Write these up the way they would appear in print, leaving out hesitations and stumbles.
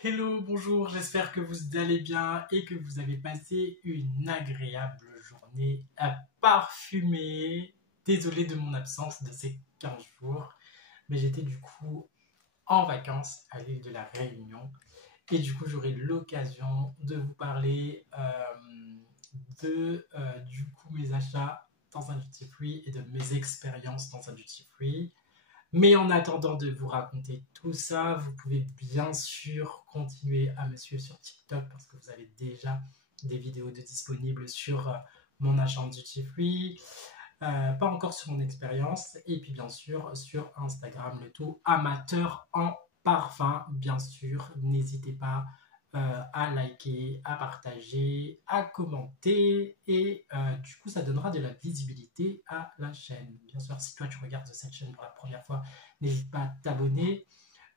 Hello, bonjour, j'espère que vous allez bien et que vous avez passé une agréable journée à parfumer. Désolé de mon absence de ces 15 jours, mais j'étais du coup en vacances à l'île de la Réunion et du coup j'aurai l'occasion de vous parler de du coup mes achats dans un duty free et de mes expériences dans un duty free. Mais en attendant de vous raconter tout ça, vous pouvez bien sûr continuer à me suivre sur TikTok parce que vous avez déjà des vidéos disponibles sur mon achat en duty free, pas encore sur mon expérience, et puis bien sûr sur Instagram, le tout amateur en parfum. Bien sûr, n'hésitez pas à liker, à partager, à commenter, et du coup ça donnera de la visibilité à la chaîne. Bien sûr, si toi tu regardes cette chaîne pour la première fois, n'hésite pas à t'abonner,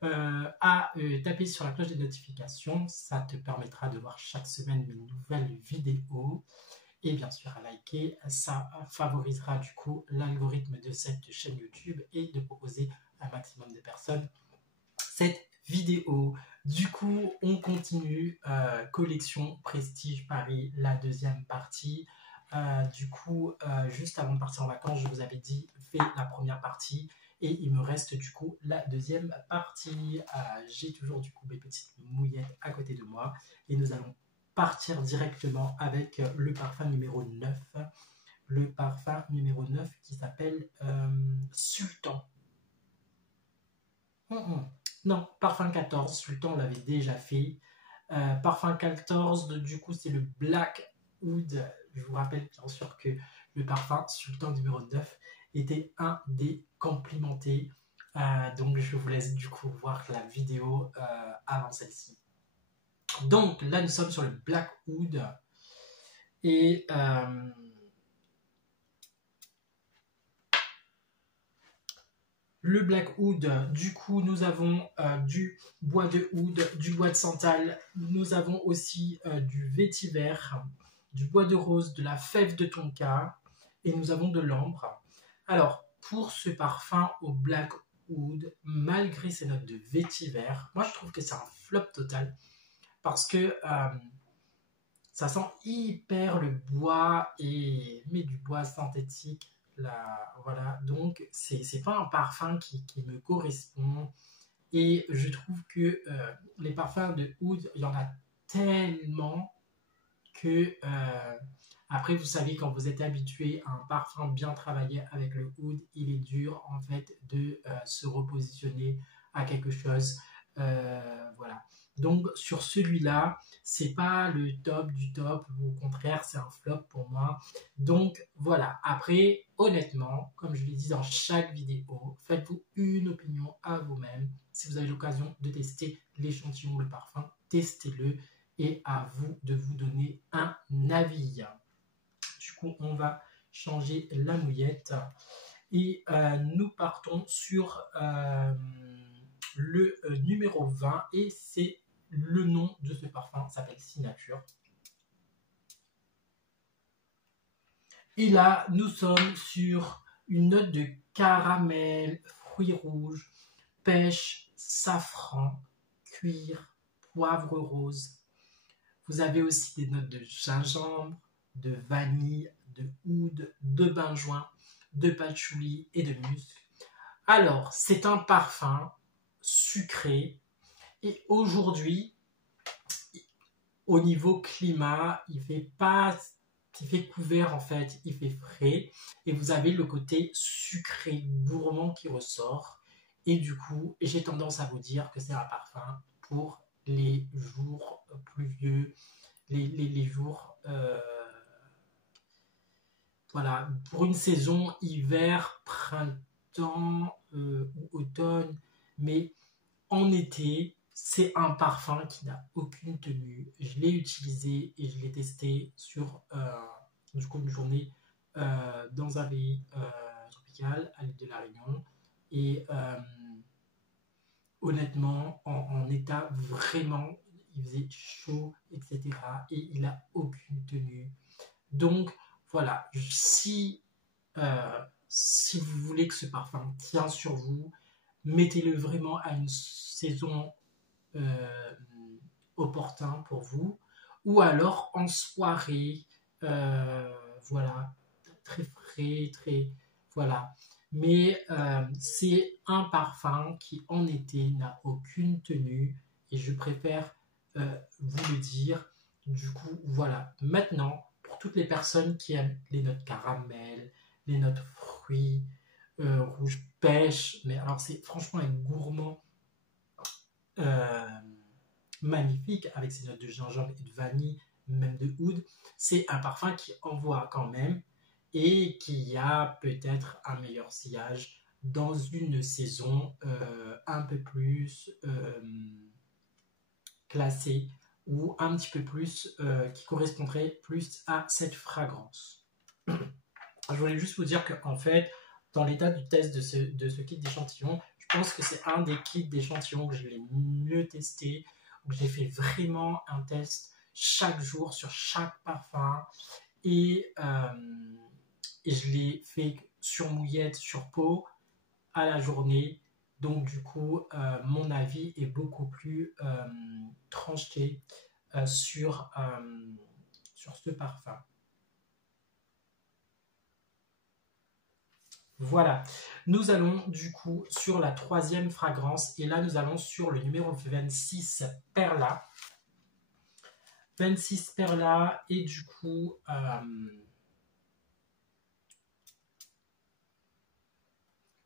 à taper sur la cloche des notifications, ça te permettra de voir chaque semaine mes nouvelles vidéos. Et bien sûr à liker, ça favorisera du coup l'algorithme de cette chaîne YouTube et de proposer à un maximum de personnes cette vidéo. Du coup, on continue, collection Prestige Paris, la deuxième partie. Du coup, juste avant de partir en vacances, je vous avais dit, fais la première partie. Et il me reste du coup la deuxième partie. J'ai toujours du coup mes petites mouillettes à côté de moi. Et nous allons partir directement avec le parfum numéro 9. Le parfum numéro 9 qui s'appelle Sultan. Non, parfum 14, Sultan l'avait déjà fait. Parfum 14, du coup, c'est le Black Oud. Je vous rappelle bien sûr que le parfum Sultan numéro 9 était un des complimentés. Donc, je vous laisse du coup voir la vidéo avant celle-ci. Donc, là, nous sommes sur le Black Oud. Et le Black Oud, du coup, nous avons du bois de oud, du bois de santal, nous avons aussi du vétiver, du bois de rose, de la fève de tonka, et nous avons de l'ambre. Alors, pour ce parfum au Black Oud, malgré ses notes de vétiver, moi je trouve que c'est un flop total, parce que ça sent hyper le bois, mais du bois synthétique. Là, voilà, donc c'est pas un parfum qui me correspond. Et je trouve que les parfums de oud, il y en a tellement que après, vous savez, quand vous êtes habitué à un parfum bien travaillé avec le oud, il est dur en fait de se repositionner à quelque chose. Voilà. Donc sur celui-là, c'est pas le top du top, au contraire, c'est un flop pour moi. Donc voilà. Après, honnêtement, comme je l'ai dit dans chaque vidéo, faites-vous une opinion à vous-même. Si vous avez l'occasion de tester l'échantillon, le parfum, testez-le et à vous de vous donner un avis. Du coup, on va changer la mouillette et nous partons sur le numéro 20 et c'est le nom de ce parfum, s'appelle Signature. Et là, nous sommes sur une note de caramel, fruits rouges, pêche, safran, cuir, poivre rose. Vous avez aussi des notes de gingembre, de vanille, de oud, de benjoin, de patchouli et de musc. Alors, c'est un parfum sucré et aujourd'hui, au niveau climat, il fait couvert en fait, il fait frais et vous avez le côté sucré gourmand qui ressort. Et du coup, j'ai tendance à vous dire que c'est un parfum pour les jours pluvieux, les jours, voilà, pour une saison hiver, printemps ou automne, mais en été, c'est un parfum qui n'a aucune tenue. Je l'ai utilisé et je l'ai testé sur du coup, une journée dans un pays tropical, à l'île de la Réunion, et honnêtement, en état vraiment, il faisait chaud, etc. Et il n'a aucune tenue. Donc, voilà, si vous voulez que ce parfum tient sur vous, mettez-le vraiment à une saison opportun pour vous, ou alors en soirée, voilà, très frais, très, voilà. Mais c'est un parfum qui en été n'a aucune tenue, et je préfère vous le dire. Du coup, voilà. Maintenant, pour toutes les personnes qui aiment les notes caramel, les notes fruits, rouge pêche, mais alors c'est franchement un gourmand euh, magnifique avec ses notes de gingembre et de vanille, même de oud. C'est un parfum qui envoie quand même et qui a peut-être un meilleur sillage dans une saison un peu plus classée ou un petit peu plus qui correspondrait plus à cette fragrance. Je voulais juste vous dire qu'en fait, dans l'état du test de ce kit d'échantillon, je pense que c'est un des kits d'échantillon que je l'ai mieux testé, où j'ai fait vraiment un test chaque jour sur chaque parfum et je l'ai fait sur mouillette, sur peau, à la journée. Donc du coup, mon avis est beaucoup plus tranché sur ce parfum. Voilà, nous allons du coup sur la troisième fragrance et là nous allons sur le numéro 26 Perla. 26 Perla et du coup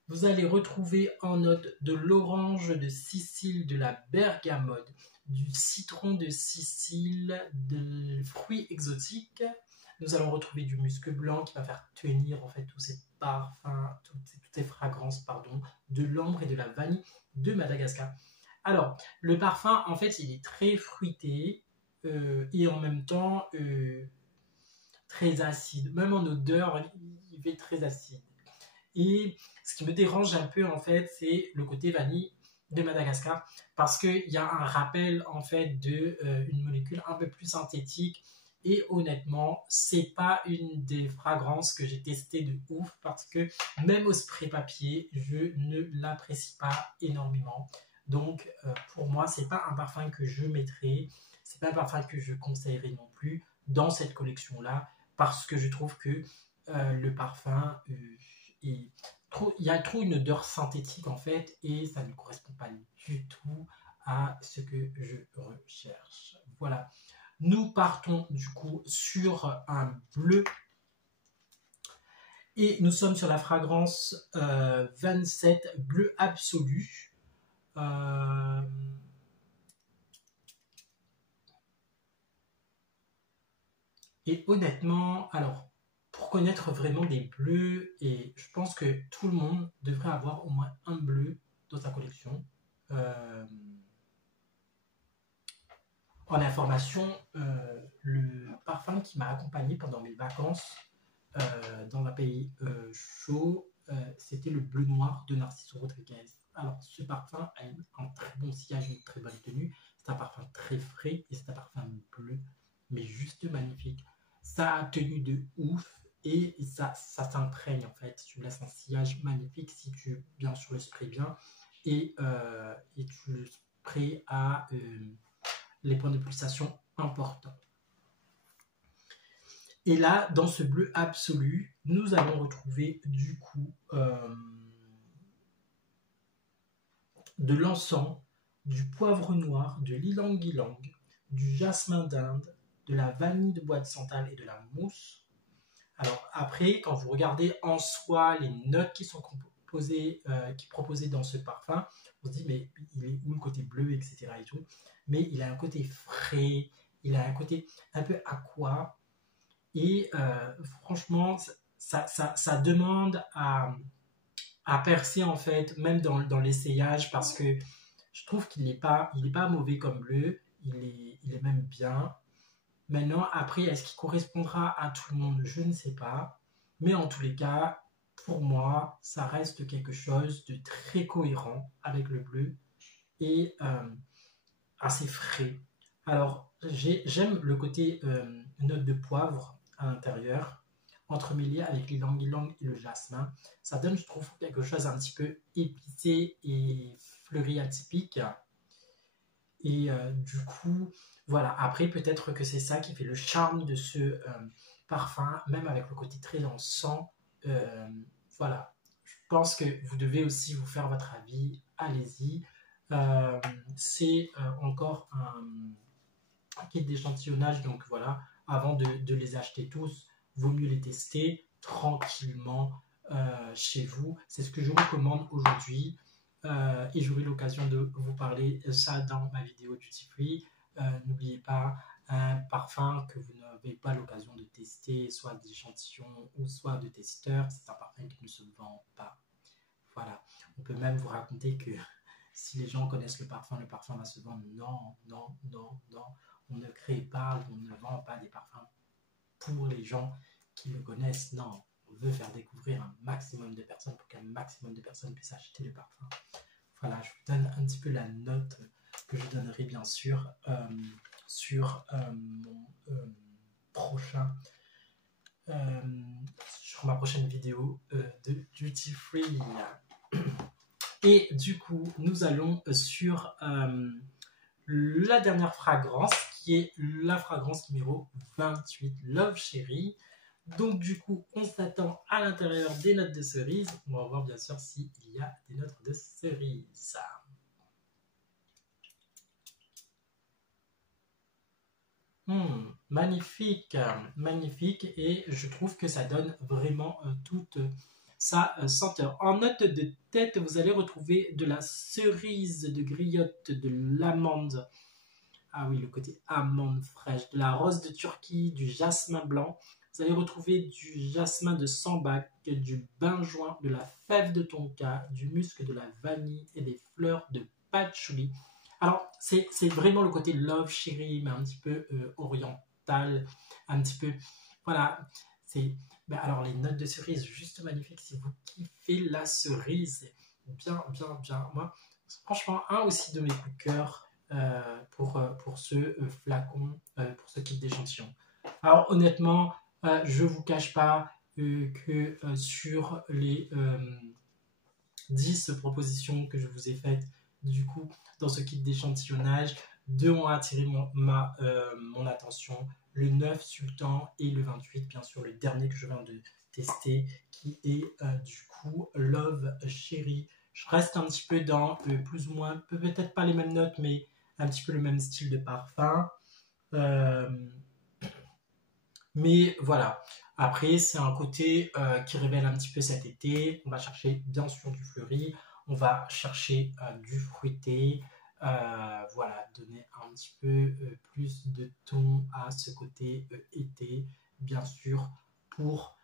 vous allez retrouver en note de l'orange de Sicile, de la bergamote, du citron de Sicile, de fruits exotiques. Nous allons retrouver du musc blanc qui va faire tenir en fait tous ces parfums, toutes ces fragrances, pardon, de l'ambre et de la vanille de Madagascar. Alors, le parfum, en fait, il est très fruité et en même temps très acide. Même en odeur, il est très acide. Et ce qui me dérange un peu, en fait, c'est le côté vanille de Madagascar parce qu'il y a un rappel, en fait, d'une molécule un peu plus synthétique. Et honnêtement, c'est pas une des fragrances que j'ai testées de ouf parce que même au spray papier, je ne l'apprécie pas énormément. Donc, pour moi, c'est pas un parfum que je mettrais, c'est pas un parfum que je conseillerais non plus dans cette collection-là parce que je trouve que le parfum il y a trop une odeur synthétique en fait et ça ne correspond pas du tout à ce que je recherche. Voilà. Nous partons du coup sur un bleu et nous sommes sur la fragrance 27 bleu absolu. Et honnêtement, alors pour connaître vraiment des bleus, et je pense que tout le monde devrait avoir au moins un bleu dans sa collection. En information, le parfum qui m'a accompagné pendant mes vacances dans un pays chaud, c'était le bleu noir de Narciso Rodriguez. Alors, ce parfum a un très bon sillage, une très bonne tenue. C'est un parfum très frais et c'est un parfum bleu, mais juste magnifique. Ça a tenu de ouf et ça s'imprègne en fait. Tu laisses un sillage magnifique si tu bien sûr le spray bien et tu le spray à les points de pulsation importants. Et là, dans ce bleu absolu, nous allons retrouver du coup de l'encens, du poivre noir, de l'ilang-ilang, du jasmin d'Inde, de la vanille de bois de santal et de la mousse. Alors après, quand vous regardez en soi les notes qui sont proposées dans ce parfum, on se dit mais il est où le côté bleu, etc. et tout. Mais il a un côté frais, il a un côté un peu aqua. Et franchement, ça demande à percer en fait, même dans l'essayage, parce que je trouve qu'il n'est pas mauvais comme bleu, il est même bien. Maintenant, après, est-ce qu'il correspondra à tout le monde? Je ne sais pas. Mais en tous les cas, pour moi, ça reste quelque chose de très cohérent avec le bleu et assez frais. Alors, j'aime le côté note de poivre à l'intérieur, entremêlé avec l'ilang-ilang et le jasmin. Ça donne, je trouve, quelque chose un petit peu épicé et fleuri atypique. Et du coup, voilà, après peut-être que c'est ça qui fait le charme de ce parfum, même avec le côté très encens. Euh, voilà, je pense que vous devez aussi vous faire votre avis, allez-y. C'est encore un kit d'échantillonnage, donc voilà, avant de les acheter tous, vaut mieux les tester tranquillement chez vous. C'est ce que je recommande aujourd'hui. Et j'aurai l'occasion de vous parler ça dans ma vidéo Duty Free. N'oubliez pas, un parfum que vous n'avez pas l'occasion de tester, soit d'échantillon ou soit de testeur, c'est un parfum qui ne se vend pas. Voilà, on peut même vous raconter que si les gens connaissent le parfum va se vendre. Non, non, non, non. On ne crée pas, on ne vend pas des parfums pour les gens qui le connaissent. Non, on veut faire découvrir un maximum de personnes pour qu'un maximum de personnes puissent acheter le parfum. Voilà, je vous donne un petit peu la note que je donnerai bien sûr sur mon prochain sur ma prochaine vidéo de Duty Free. Et du coup, nous allons sur la dernière fragrance, qui est la fragrance numéro 28, Love Cherry. Donc du coup, on s'attend à l'intérieur des notes de cerise. On va voir bien sûr s'il y a des notes de cerise. Magnifique, magnifique, et je trouve que ça donne vraiment toute sa senteur. En note de tête, vous allez retrouver de la cerise, de griotte, de l'amande. Ah oui, le côté amande fraîche, de la rose de Turquie, du jasmin blanc. Vous allez retrouver du jasmin de sambac, du benjoin, de la fève de tonka, du musc, de la vanille et des fleurs de patchouli. Alors, c'est vraiment le côté love cherry, mais un petit peu oriental, un petit peu... Voilà, c'est... Ben alors, les notes de cerise, juste magnifique. Si vous kiffez la cerise, c'est bien, bien, bien. Moi, franchement, un aussi de mes coups de cœur pour ce flacon, pour ce kit d'échantillon. Alors, honnêtement, je ne vous cache pas que sur les 10 propositions que je vous ai faites, du coup, dans ce kit d'échantillonnage, 2 ont attiré mon attention, le 9 Sultan et le 28, bien sûr, le dernier que je viens de tester, qui est du coup Love Cherry. Je reste un petit peu dans plus ou moins, peut-être pas les mêmes notes, mais un petit peu le même style de parfum. Mais voilà. Après, c'est un côté qui révèle un petit peu cet été. On va chercher bien sûr du fleuri. On va chercher du fruité. Voilà, donner un petit peu plus de ton à ce côté été, bien sûr, pour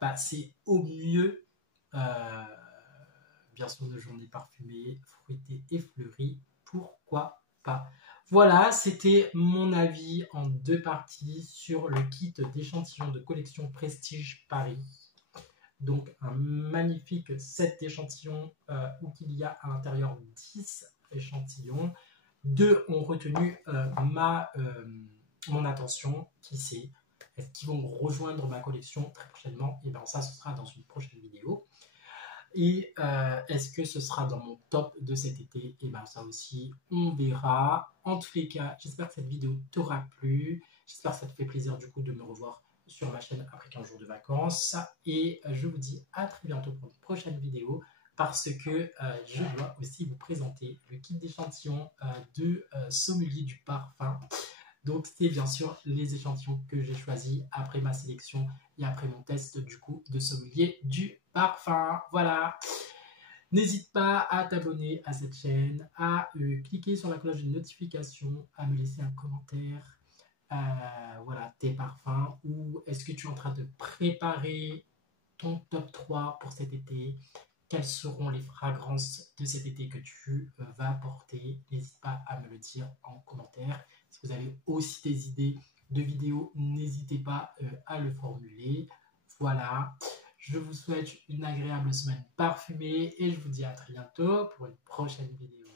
passer au mieux, bien sûr, de journées parfumées, fruitées et fleuries. Pourquoi pas? Voilà, c'était mon avis en 2 parties sur le kit d'échantillons de collection Prestige Paris. Donc un magnifique set d'échantillons où il y a à l'intérieur 10 échantillons. 2 ont retenu mon attention, qui sait, est-ce qu'ils vont rejoindre ma collection très prochainement? Et bien ça, ce sera dans une prochaine vidéo. Et est-ce que ce sera dans mon top de cet été? Et bien ça aussi, on verra. En tous les cas, j'espère que cette vidéo t'aura plu. J'espère que ça te fait plaisir du coup de me revoir sur ma chaîne après 15 jours de vacances. Et je vous dis à très bientôt pour une prochaine vidéo, parce que je dois aussi vous présenter le kit d'échantillons de sommelier du parfum. Donc, c'est bien sûr les échantillons que j'ai choisis après ma sélection et après mon test du coup de sommelier du parfum. Voilà. N'hésite pas à t'abonner à cette chaîne, à cliquer sur la cloche de notification, à me laisser un commentaire. Voilà, tes parfums, ou est-ce que tu es en train de préparer ton top 3 pour cet été? Quelles seront les fragrances de cet été que tu vas porter? N'hésite pas à me le dire en commentaire. Si vous avez aussi des idées de vidéos, n'hésitez pas à le formuler. Voilà, je vous souhaite une agréable semaine parfumée et je vous dis à très bientôt pour une prochaine vidéo.